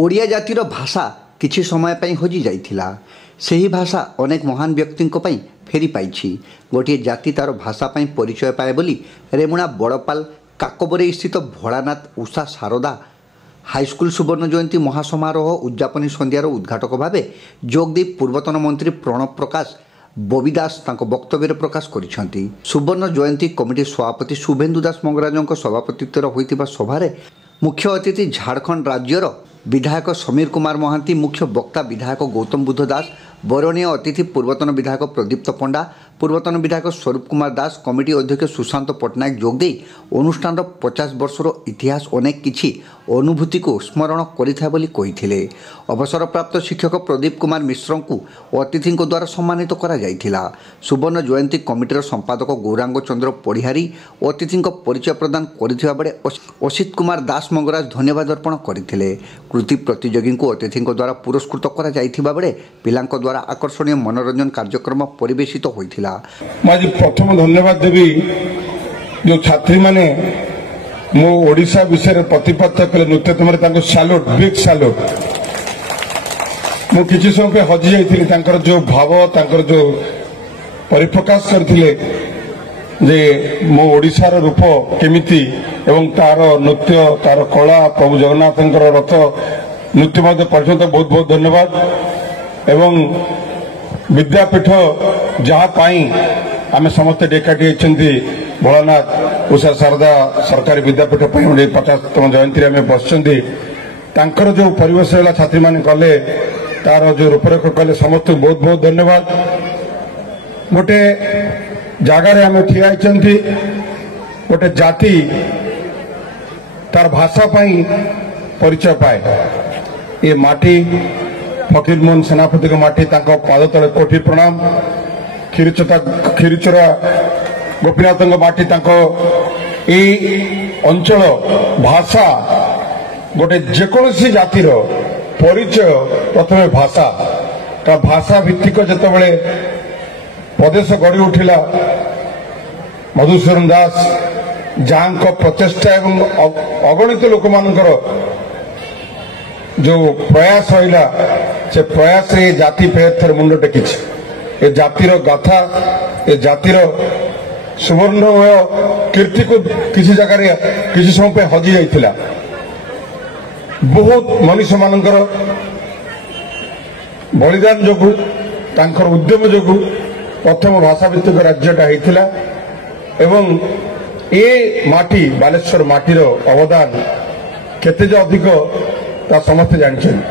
ओडिया जातिर भाषा किछि समय पई हजि जाइथिला। सेही भाषा अनेक महान व्यक्तिंको पई फेरी पाइछि। गोटे जाति तार भाषा पई परिचय पाए बोली रेमुणा बड़पाल काकबरे स्थित भोलानाथ उषा शारदा हाईस्कूल सुवर्ण जयंती महासमारोह उद्यापनी संध्यार उद्घाटक भावे जोगदी पूर्वतन मंत्री प्रणव प्रकाश बबी दास वक्तव्य प्रकाश करिसेंती। सुवर्ण जयंती कमिटी सभापति शुभेन्दु दास मंगराजों सभापतित्व होइतिबा सभारे मुख्य अतिथि झारखंड राज्यर विधायक समीर कुमार महांती, मुख्य वक्ता विधायक गौतम बुद्ध दास, बरणीय अतिथि पूर्वतन विधायक प्रदीप्त पंडा, पूर्वतन विधायक स्वरूप कुमार दास, कमिटी अध्यक्ष सुशांत पट्टनायक जोगदे अनुष्ठान 50 वर्षर इतिहास अनेक किछि अनुभूति को स्मरण करिथिले। अवसरप्राप्त शिक्षक प्रदीप कुमार मिश्र को अतिथि द्वारा सम्मानित करा जाइथिला। सुवर्ण जयंती कमिटीर संपादक गौरांग चंद्र पढ़िहारी अतिथि परिचय प्रदान करिथिबा बेले असित कुमार दास मंगराज धन्यवाद अर्पण करथिले। कृति प्रतियोगी को अतिथि द्वारा पुरस्कृत करा जाइथिबा बेले पिलांक द्वारा आकर्षणीय मनोरंजन कार्यक्रम परिवेशित होइथिला। आज प्रथम धन्यवाद देवी जो छात्री माने मो ओडिशा विषय प्रतिपत्ति कले नृत्य तुम सैल्यूट, बिग सैल्यूट। मु किछि समय पे हजि जाइथिली तांकर जो भाव तांकर जो परिप्रकाश करथिले जे मो ओडिशार रूप केमिति एवं तार नृत्य तार कला प्रभु जगन्नाथंकर रथ नृत्य मध्य पर्यंत बहुत बहुत धन्यवाद। एवं विद्यापीठ जहाँ पाई आम समस्त एकाठी भोलानाथ उषा शारदा सरकारी विद्यापीठ 50तम जयंती में बसुँच तांकर जो परिवेश है छात्री मान कले तार जो रूपरेख कले समस्त बहुत बहुत धन्यवाद। गोटे जगार आम ठिया गोटे जाति तार भाषा पाई परिचय पाए। ये माटी फकीरमोहन सेनापति को माटी पाद तले कोटि प्रणाम। खीरचोरा गोपीनाथ माटी अंचल भाषा गोटे जेकोसी जातिर परिचय प्रथम भाषा ता भाषा भित्तिक जितेबाला प्रदेश गढ़ी उठिला मधुसूदन दास जहाँ प्रचेषा एवं अगणित लोक मानकर जो प्रयास रहा से प्रयास रे जाति फेर थर मुंड टेकी। ए जातिर गाथा ए जातिर सुवर्णमय कीर्ति को किसी जगह किसी समय पे हजि जाइथिला। बहुत मनुष्य मानकर बलिदान जोगु तांकर उद्यम जोगु प्रथम भाषा भित्तिक राज्यटा होइथिला एवं ए माटी बालेश्वर माटीर अवदान केते जे अधिक ता समस्त जानछन।